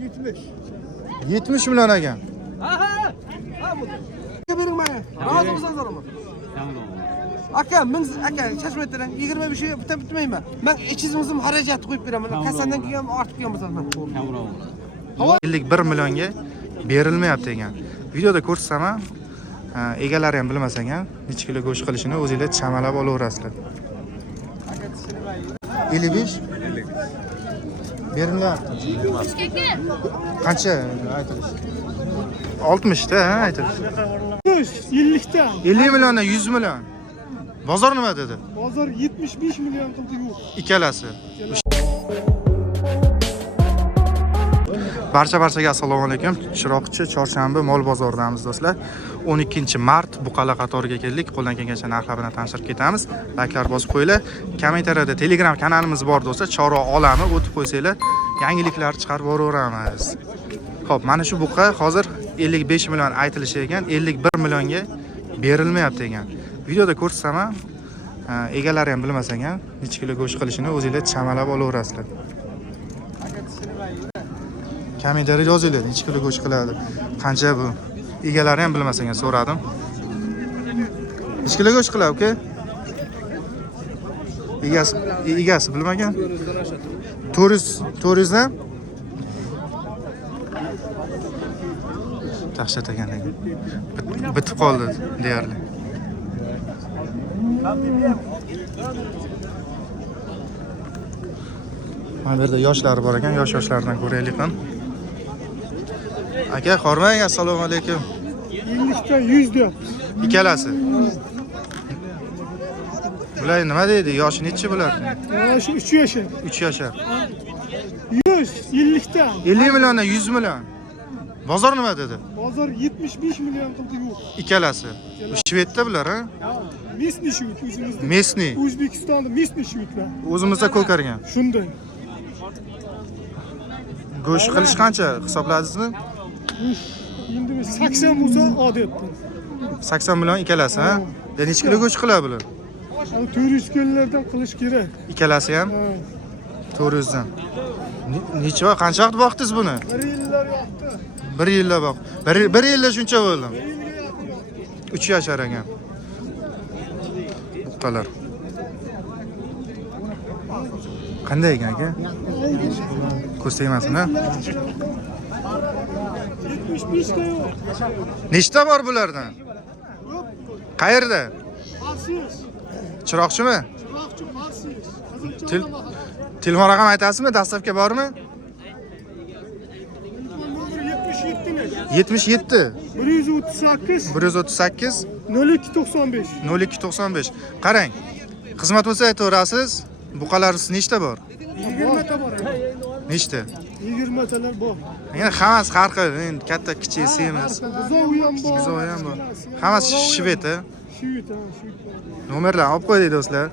Evet 70. 70 milyon ekan. Bering bana. Razı mısınız ama? Aka, aka, şaşmaytırın. 25 bitmayman. Ben içizimizim harajat qo'yib beraman. Kasandan keyin ortib kelgan bo'lsanman. 51 millionga berilmayapti ekan. Videoda ko'rsatsam ham, egalari ham bilmasan ham, necha kilo go'sht qilishini o'zingizlar chamalab olaverasizlar. 55 berilyapti. Qancha aytilish? 60 da aytilish. 50 ta. 50 milliondan 100 million. Bozor nima dedi? Bozor 75 million qildi yo'q. Ikkalasi. Barchaga assalomu alaykum. Chiroqchi chorshanba mol bozoridamiz do'stlar. 12-mart Buqala qatoriga keldik. Qo'ldan kelgancha narxlar bilan tanishib ketamiz. Like'lar bosib qo'yinglar. Kommentariyada Telegram kanalimiz bor do'stlar. Chorva olami o'tib qo'ysanglar, yangiliklar chiqarib boraveramiz. Xo'p, mana shu buqa hozir 55 million aytilishi ekan, 51 millionga berilmayapti ekan. Videoda ko'rsatsam ham, egalari ham bilmasan ham, necha kilo go'sht qilishini o'zingizlar chamalab olaverasizlar. Kommentariyada yozinglar, necha kilo go'sht qiladi, qancha bu. Egalari ham bilmasan ham so'radim. Necha kilo go'sht qiladi, uka? Egasi bilmagan. 400 dan Dahshat ekan lekin. Bitib qoldi deyarli. Mana bu yerda yoshlar bor ekan, yoshlardan ko'raylik ham. Aka, hormang, assalomu alaykum. 50 ta 100 deyapti. Ikkalasi. Bular nima deydi? Yoshi necha bular? Yoshi 3 yashar. 3 yashar. 100, 50 ta. 50 milliondan 100 million. Bozor nima dedi? Bozor 75 million qildi yo'q. Ikkalasi. Shvedda bular, ha? Mesni shved o'zimizda. Mesni. O'zbekistonda mesni shvedlar. O'zimizda ko'kargan. Shunday. Go'sht qilish qancha hisobladingizmi? Endi 80 bo'lsa odatda. 80 million ikkalasi, ha? Necha kilo go'sht qiladi bular? 400 kilolardan qilish kerak. Ikkalasi ham 400 dan. Necha vaqt, qancha vaqt boqdingiz buni? 1 yillar yoqdi. 1 yilda boq. 1 yilda shuncha bo'ldim. 3 yashar ekan. Buqalar. Qanday ekan aka? Ko'z tegmasin, ha? 75 ta yo'q. Nechta bor bulardan? Qayerda? Marsiz. Chiroqchimi? Chiroqchi Marsiz. Telefon raqam aytasizmi? Dastavka bormi? Telefon nomeri 77 mi? 77 138 138 0295. 0295. Qarang. Xizmat bo'lsa aytaverasiz. Buqalaringiz nechta bor? 20 ta bor. Nechta? 20 talar bor. Yana hammasi har xil, endi katta, kichik, semiz. Buzovi ham bor. Buzovi ham bor. Hammasi shved, ha? Shved. Nomerlarni olib qo'ydik do'stlar.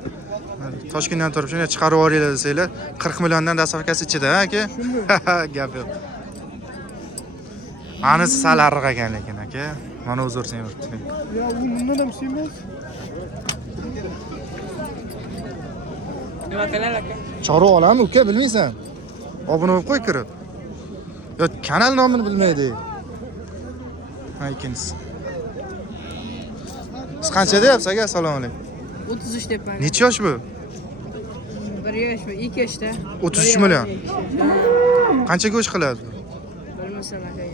Toshkentdan turib shunday chiqarib yuboringlar desanglar, 40 milliondan dastavkasi ichida, ha aka? Gap yo'q. Anisi sal arriq ekan lekin aka. Mana o'zir semiribdi. Ya, u bundan ham semiz. Nima qiladi aka? Chorva olami, uka, bilmaysan? Obuna bo'lib qo'y kirib. Yo, kanal nomini bilmaydi. Ha, ikkinchisi. Siz qancha deyapsiz aka? Assalomu alaykum. 33 deyapman. Necha yosh bu? 1 yoshmi? 2 yoshda. 33 million. Qancha go'sht qiladi? Bilmasam aka.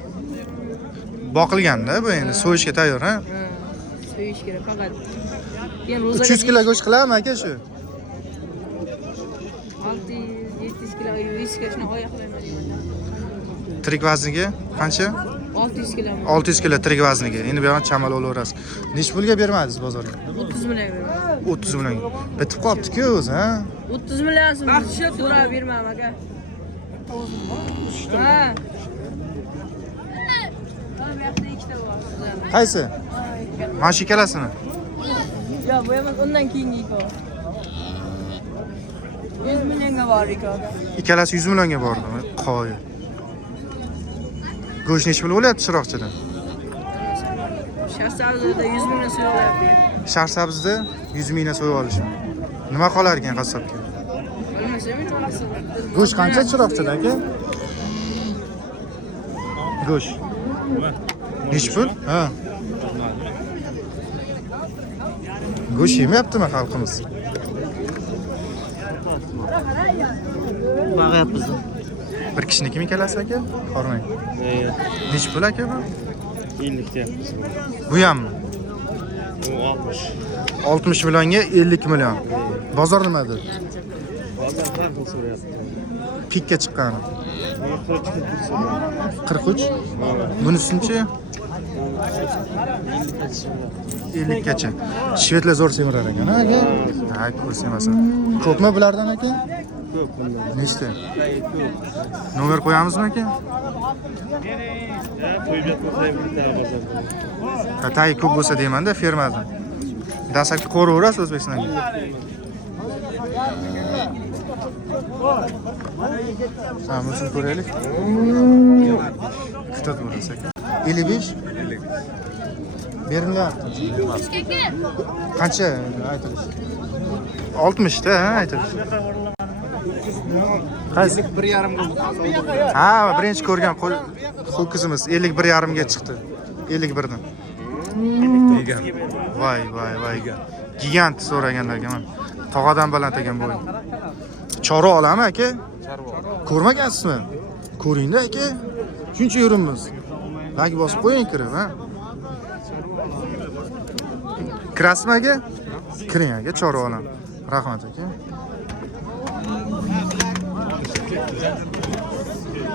Boqilganda bu endi so'yishga tayyor, ha? So'yish kerak faqat. Keyin ro'zaga 300 kilo go'sht qiladimi aka shu? 600-700 kilo, 100 kilo shuni oyoqlayman deyman. Tirik vazniga qancha? 600 kilo. 600 kilo tirik vazniga. Endi bu yoqdan chamal olaverasiz. Necha pulga bermadingiz bozorga? 30 million beraman. 30 million. Bitib qolibdi-ku o'zi, ha? 30 million so'rab bermam aka. Ha. Qaysi? Mana shu ikkalasini. Yo, bu emas, undan keyingi ikkovi. 100 millionga bor ikkovi. Ikkalasi 100 millionga bordimi? Qo'y. Go'sht necha pul bo'lyapti chiroqchidan? Shahsabzada 100 million so'rayapti. Shahsabzada 100 mingdan so'yib olishim. Nima qolar ekan qassobga? Bilmasam, Go'sht qancha chiroqchida aka? Go'sht. Nechi pul? Ha. Go'sht yemayaptimi xalqimiz? Bag'yapmiz. Bir kishinikimi kelasiz aka? Hormang. Nechi pul aka bu? 50 deyapmiz. Bu hammi? Bu 60. 60 millionga 50 million. Bozor nimada? Bozor farqi so'rayapti. Pikka chiqqani. 43. 43. Bunisichi 50 gacha. Shvedlar zo'r semirar ekan, aka. Ha, ko'rsanmasin. Ko'pmi bulardan aka? Ko'p bundan. Nechta? Nomer qo'yamizmi aka? Qo'yib qo'ysang bitta bozorda. Tay ko'p bo'lsa deyman-da fermadan. Dastlabki qo'raverasiz O'zbekistonga. Samimiy ko'raylik. Ikkita bo'lsa aka. 55. Beringlar. Qancha aytilish? 60 ta aytilish. Qaysi? 1,5 ga. Ha, birinchi ko'rgan ho'kizimiz 51,5 ga chiqdi. 51 dan. Voy. Gigant so'raganlarga men. Tog'adan baland ekan bo'y. Chorva olami aka? Ko'rmagansizmi? Ko'ringda aka. Shuncha yurimiz. Like bosib qo'ying kirib, ha. Kirasizmi aka? Kiring aka, chorva olam. Rahmat aka.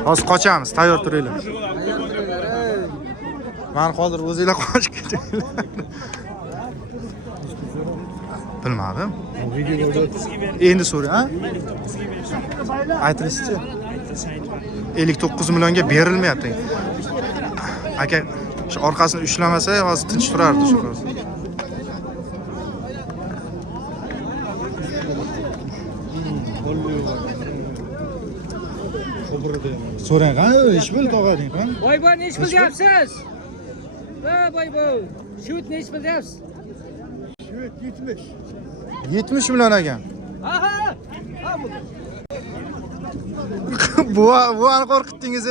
Hozir qochamiz, tayyor turinglar. Men hozir o'zingizlar qochib ketinglar. Bilmadim. Endi so'rang, ha? Aytilishicha 59 millionga berilmayapti. Aka, shu orqasini ushlamasa, hozir tinch turardi shu qiz. So'rang, ha? Ish bil tog'ading, ha? Boy nechi pul deyapsiz? Boy. Shut nechi pul deyapsiz? 70 million ekan. Ha. Buvani qo'rqitdingiz,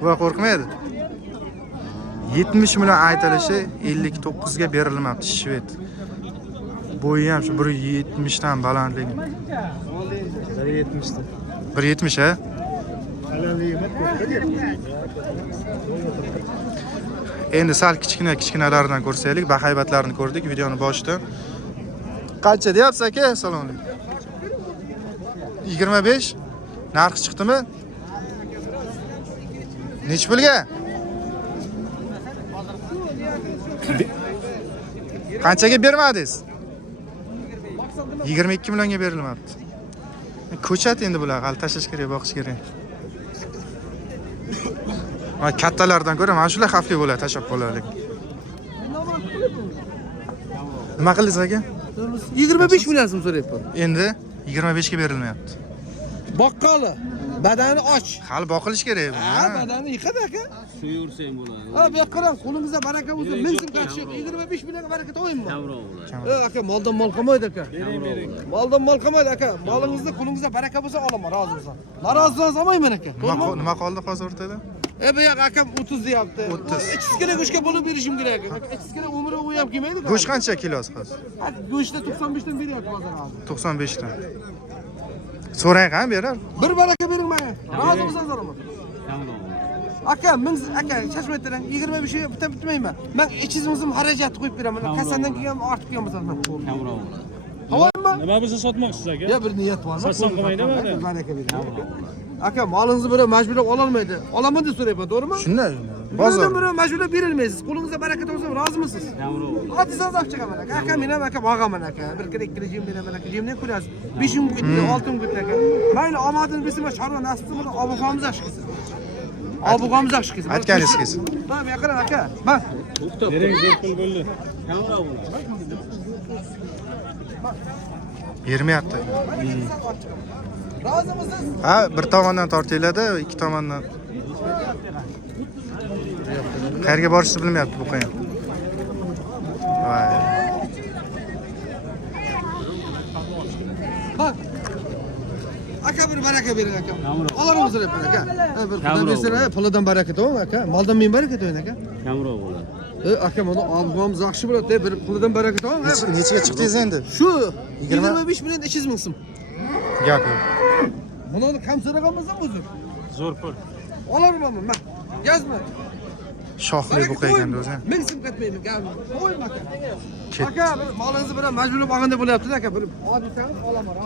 Buva qo'rqmaydi. 70 million aytilishi 59 ga berilmabdi shved. Bo'yi ham shu 170 dan balandligi. 170 ta. 170 ha? Endi sal kichkinalardan ko'rsaylik, bahaybatlarni ko'rdik videoni boshida. Qancha deyapsiz aka? Assalomu alaykum. 25. Narxi chiqdimi? Nech pulga? Qanchaga bermadingiz? 22 millionga berilmabdi. Ko'chat endi bular, hali tashlash kerak, boqish kerak. Mana kattalardan ko'ra mana shular xavfli bo'ladi, tashab qo'yaylik. Nima qildingiz aka? 25 million so'm so'rayapman. Endi 25 ga berilmayapti. Boqqoli, badani och. Hali boqilish kerak bu. Ha, badani yiqadi aka. Shu yursang bo'ladi. Ha, bu yoqqa qarang, qo'lingizda baraka bo'lsin. Men sim qachib 25 millionga baraka to'yinmi? Aka, moldan mol qolmaydi aka. Moldan mol qolmaydi aka. Molingizni qo'lingizda baraka bo'lsa olaman, rozimisan. Norozisan olmayman aka. Nima qoldi hozir o'rtada? Bu yoq akam 30 deyapti. 30. 300 kilo go'shtga bo'lib berishim kerak. 300 kilo umri u ham kelmaydi. Go'sht qancha kilosi hozir? Go'shtda 95 dan beryapti hozir hozir. 95 dan. So'rang ham berar. Bir baraka bering menga. Rozimisan so'raman. Aka, men aka shashib aytdilar. 25 ga bitta bitmayman. Men ichizimizim xarajat qo'yib beraman. Kasandan keyin ortib kelgan bo'lsa. Havoymi? Nima bo'lsa sotmoqchisiz aka? Ya bir niyat bormi? Sotsam qilmaydimi? Baraka bering. Aka, molingizni biri majburlab ola olmaydi. Olaman deb so'rayapman, to'g'rimi? Shunday. Bozor. Biri majburlab berilmaysiz. Qo'lingizda baraka bo'lsa, rozimisiz? Hozir so'zab chiqaman aka. Aka, men ham aka og'aman aka. Bir kira ikkita jim beraman aka. Jimni ko'rasiz. 5 kun ketdi, 6 kun ketdi aka. Mayli, omadini bilsam, chorva nasib qilib, obuqamiz yaxshi kelsin. Obuqamiz yaxshi kelsin. Aytganingiz kelsin. Mana bu yoqqa aka. Bak. Bering, deb pul bo'ldi. Bermayapti. Rozimisiz? Ha, bir tomondan tortinglar-da, ikki tomondan. Qayerga borishni bilmayapti bu qo'yin. Voy. Bak. Aka bir baraka verin aka. Kamroq. Olarimizni hep aka. Bir xudo Kamroq bersin, bo'ladi. pulidan baraka to'g'mi aka? Moldan men baraka to'g'in aka. Kamroq bo'ladi. Aka mana albomimiz yaxshi bo'ladi, bir pulidan baraka to'g'mi? Nechiga chiqdingiz endi? Shu 20 25 million 200 ming so'm. Gap yo'q. Buni kam so'raganmizmi o'zi? Zo'r pul. Olarmanmi? Ma. Yozma. Shohli buqa ekan o'zi. Ming so'm ketmaymi? Gap. Qo'yma aka. Ket. Aka, molingizni bilan majburlab olganda bo'lyapti aka. Bir olsangiz olaman.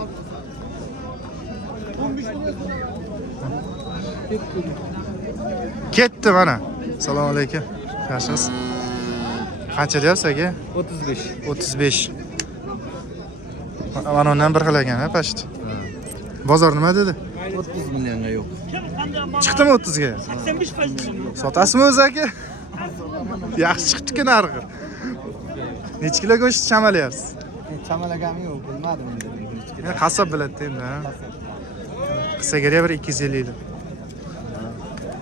15 million. Ketdi mana. Assalomu alaykum. Yaxshimisiz? Qancha deyapsiz aka? 35. 35. Mana undan bir xil ekan, ha, past. Bozor nima dedi? 30 millionga yo'q. Chiqdimi 30 ga? 85 sotasizmi o'zi aka? Yaxshi chiqibdi-ku narxi. Necha kilo go'sht chamalayapsiz? Chamalagami yo'q, bilmadim endi. Men qassob biladi endi, ha. Qissaga bir 250 lik.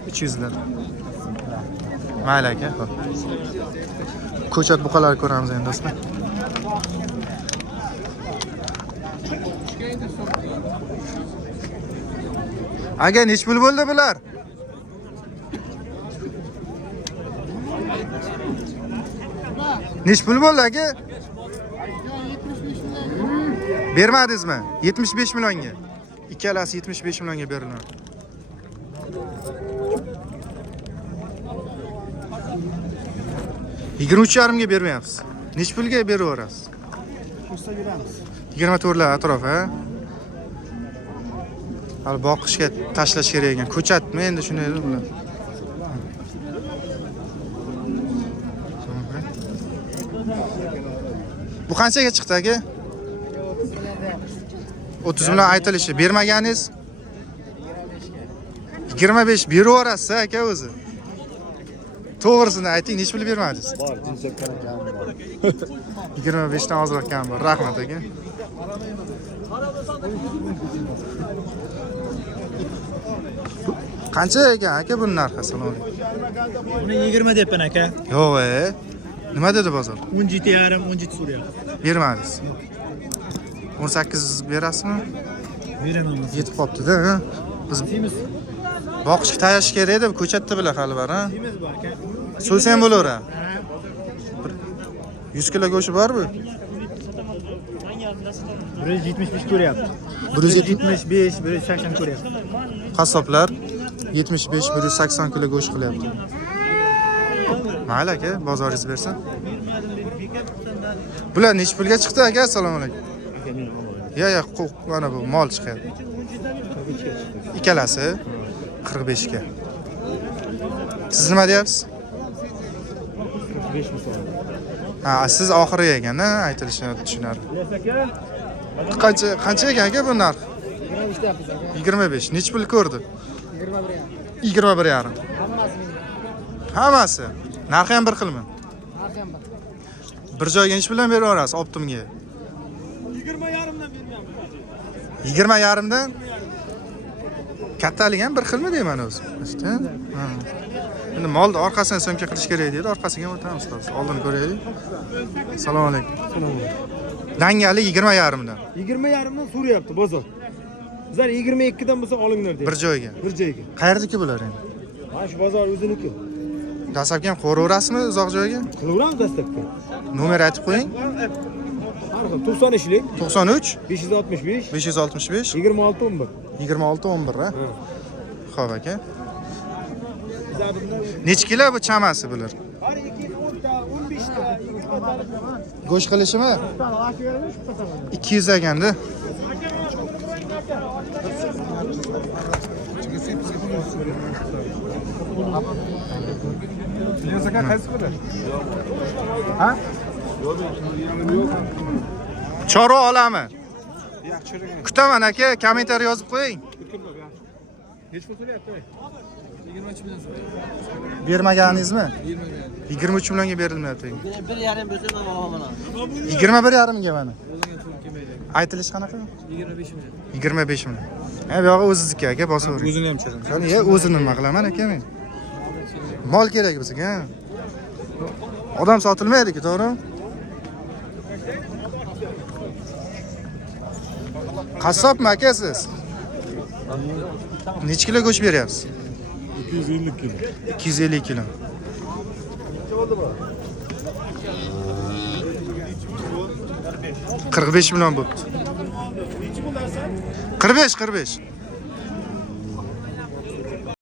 300 lik. Mayli aka, xo'p. Ko'chat buqalar ko'ramiz endi do'stlar. Aga, nech pul bo'ldi bular? Nech pul bo'ldi aka? Bermadingizmi? 75 millionga. Ikkalasi 75 millionga beriladi. Yigirma yarimga bermayapsiz. Nech pulga beraverasiz? 24 lar atrof, ha? Hali boqishga tashlash kerak ekan. Ko'chatmi endi shunday bular. Bu qanchaga chiqdi aka? 30 million aytilishi. Bermaganingiz? 25 beraverasiz aka o'zi. To'g'risini ayting, nech pul bermadingiz? Bor, jinsakdan kam bor. 25 dan ozroq kam bor. Rahmat aka. Qancha ekan aka bu narxi? Assalomu alaykum. Buni 20 deyapman aka. Yo'q, nima dedi bozor? 17 yarim, 17 so'rayapti. Bermadingiz. 18 berasizmi? Beraman. Yetib qopti-da, ha? Biz Semiz. boqishga tayyorlash kerak edi, ko'chatda bilan hali bor, ha? Semiz bu aka. So'z ham bo'laveradi. 100 kilo go'shti bormi? 175 ko'ryapti. 170 175, 180 ko'ryapti. qassoblar 75-180 kilo go'sht qilyapti. Mayli aka, bozoringiz bersin. Bular nech pulga chiqdi aka? Assalomu alaykum. Ya, mana bu mol chiqyapti. Ikkalasi 45 ga. Siz nima deyapsiz? 45 misol. Ha, siz oxiri ekan-a, aytilishini tushunarli. Qancha ekan aka bu narx? 25. Nech pul ko'rdi? 21 yarim. Hammasi. Narxi ham bir xilmi? Narxi ham bir. Bir joyga nech bilan beraverasiz Optimga? 20 yarimdan bermayman. 20 yarimdan? Kattalik ham bir xilmi deyman o'zi. Ha. Endi molni orqasini so'mka qilish kerak deydi, orqasiga o'tamiz hozir. Oldini ko'raylik. Assalomu alaykum. Dangali 20 yarimdan. 20 yarimdan so'rayapti bozor. Bizlar 22 dan bo'lsa olinglar deydi. Bir joyga. Bir joyga. Qayerdiki bular endi? Mana shu bozor o'ziniki. Dastlabki ham qo'raverasizmi uzoq joyga? Qilaveramiz dastlabki. Nomer aytib qo'ying. Har xil 93lik 93 565 565 26 11. 26 11 ha. Ha. Xo'p aka. Bizlar bunda Nech kilo bu chamasi bular? har 2 ta, 15 ta, 2 ta. Go'sht qilishimi? 200 eganda. Ha? Chorva olami. Kutaman aka, kommentariy yozib qo'ying. Hech pul so'rayapti. Bermaganingizmi? 23 millionga berilmayapti. 1,5 bo'lsa men olaman. 21 yarimga mana. Aytilish qanaqa? 25 million. 25 million. Ha, bu yog'i o'zizniki aka, bosavering. O'zini ham chiraman. Qani, o'zini nima qilaman aka men? Mol kerak bizga. Odam sotilmaydi-ku, to'g'rimi? Qassobmi aka siz? Necha kilo go'sht beryapsiz? 250 kilo. 250 kilo. $45 million bo'pti. 45.